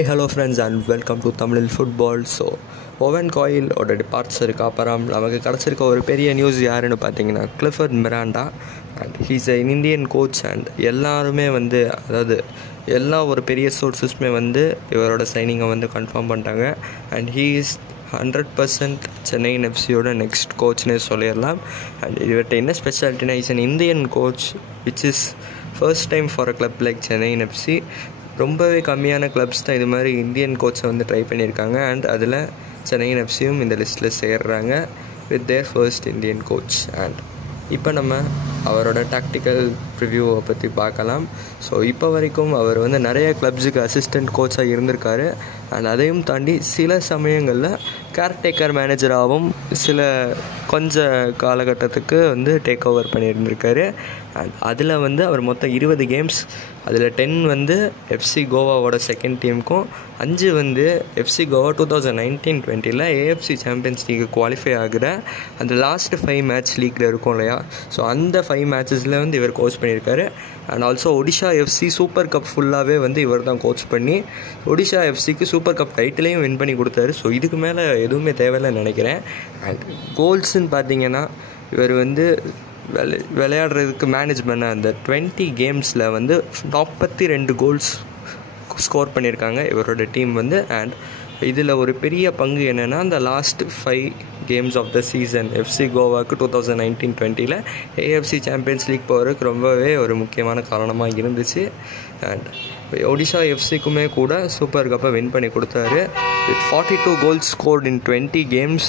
Hi hello friends and welcome to Tamil football. So Owen காயிலோட டிபார்ச்சருக்கு அப்புறம் நமக்கு கிடச்சிருக்க ஒரு பெரிய நியூஸ் யாருன்னு பார்த்தீங்கன்னா Clifford Miranda. And he's a Indian coach. And எல்லாருமே அதாவது எல்லா ஒரு பெரிய சோர்ஸஸுமே இவரோட சைனிங்கை கன்ஃபார்ம் பண்ணிட்டாங்க. அண்ட் ஹீ இஸ் 100% சென்னை எஃப்சியோட நெக்ஸ்ட் கோச்னே சொல்லிடலாம். அண்ட் இவர்கிட்ட என்ன ஸ்பெஷாலிட்டினா is an Indian coach which is first time for a club like Chennai FC. ரொம்பவே கம்மியான கிளப்ஸ் தான் இது மாதிரி இந்தியன் கோச்சை ட்ரை பண்ணியிருக்காங்க. அண்ட் அதில் சென்னை எஃப்சியும் இந்த லிஸ்ட்டில் சேர்றாங்க with their first Indian coach. And இப்போ நம்ம அவரோட டாக்டிக்கல் ப்ரிவ்யூவை பற்றி பார்க்கலாம். ஸோ இப்போ வரைக்கும் அவர் நிறைய கிளப்ஸுக்கு அசிஸ்டண்ட் கோச்சாக இருந்திருக்காரு. அண்ட் அதையும் தாண்டி சில சமயங்களில் கேர்டேக்கர் மேனேஜராகவும் சில கொஞ்ச காலகட்டத்துக்கு டேக் ஓவர் பண்ணியிருந்திருக்காரு. அண்ட் அதில் அவர் மொத்தம் 20 கேம்ஸ், அதில் 10 எஃப்சி கோவாவோட செகண்ட் டீமுக்கும், 5 FC Goa 2019-20 AFC champions league qualify ஆகிற அந்த லாஸ்ட் 5 மேட்ச் லீக்கில் இருக்கும் இல்லையா. ஸோ அந்த 5 மேட்சஸில் இவர் கோச் பண்ணியிருக்காரு. And also Odisha FC super cup ஃபுல்லாகவே இவர் தான் கோச் பண்ணி ஒடிஷா எஃப்சிக்கு சூப்பர் கப் டைட்டிலையும் வின் பண்ணி கொடுத்தாரு. ஸோ இதுக்கு மேலே எதுவுமே தேவையில்லைன்னு நினைக்கிறேன். அண்ட் கோல்ஸ்ன்னு பார்த்தீங்கன்னா இவர் விளையாடுறதுக்கு மேனேஜ் பண்ண அந்த 20 கேம்ஸில் 42 கோல்ஸ் ஸ்கோர் பண்ணியிருக்காங்க இவரோட டீம். அண்ட் இதில் ஒரு பெரிய பங்கு என்னென்னா அந்த last 5 games of the season FC கோவாவுக்கு 2019-20 ஏஎஃப்சி சாம்பியன்ஸ் லீக் போகிறதுக்கு ரொம்பவே ஒரு முக்கியமான காரணமாக இருந்துச்சு. அண்ட் ஒடிஷா எஃப்சிக்குமே கூட சூப்பர் கப்பை வின் பண்ணி கொடுத்தாரு. With 42 goals scored in 20 games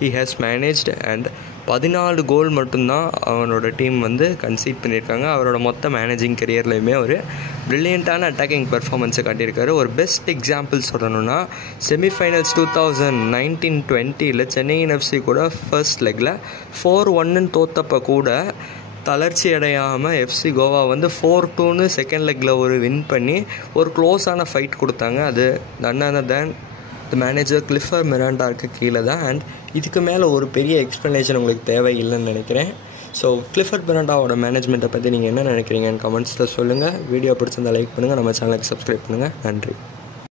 he has managed. And 14 கோல் மட்டும்தான் அவனோட டீம் கன்சீட் பண்ணியிருக்காங்க. அவரோட மொத்த மேனேஜிங் கரியர்லையுமே ஒரு ப்ரில்லியண்ட்டான அட்டாக்கிங் பெர்ஃபார்மன்ஸை காட்டியிருக்காரு. ஒரு பெஸ்ட் எக்ஸாம்பிள் சொல்லணும்னா செமிஃபைனல்ஸ் 2019-20 சென்னை எஃப்சி கூட ஃபர்ஸ்ட் லெக்கில் 4-1 தோத்தப்போ கூட தளர்ச்சி அடையாமல் எஃப்சி கோவா 4-2 செகண்ட் லெக்கில் ஒரு வின் பண்ணி ஒரு க்ளோஸான ஃபைட் கொடுத்தாங்க. அது none other than the manager Clifford மிராண்டாவுக்கு கீழே தான். அண்ட் இதுக்கு மேலே ஒரு பெரிய எக்ஸ்ப்ளனேஷன் உங்களுக்கு தேவையில்லைன்னு நினைக்கிறேன். ஸோ கிளிஃபர்ட் மிராண்டாவோட மேனேஜ்மெண்ட்டை பற்றி நீங்கள் என்ன நினைக்கிறீங்கன்னு கமெண்ட்ஸில் சொல்லுங்கள். வீடியோ பிடிச்சிருந்தால் லைக் பண்ணுங்கள், நம்ம சேனலுக்கு சப்ஸ்கிரைப் பண்ணுங்கள். நன்றி.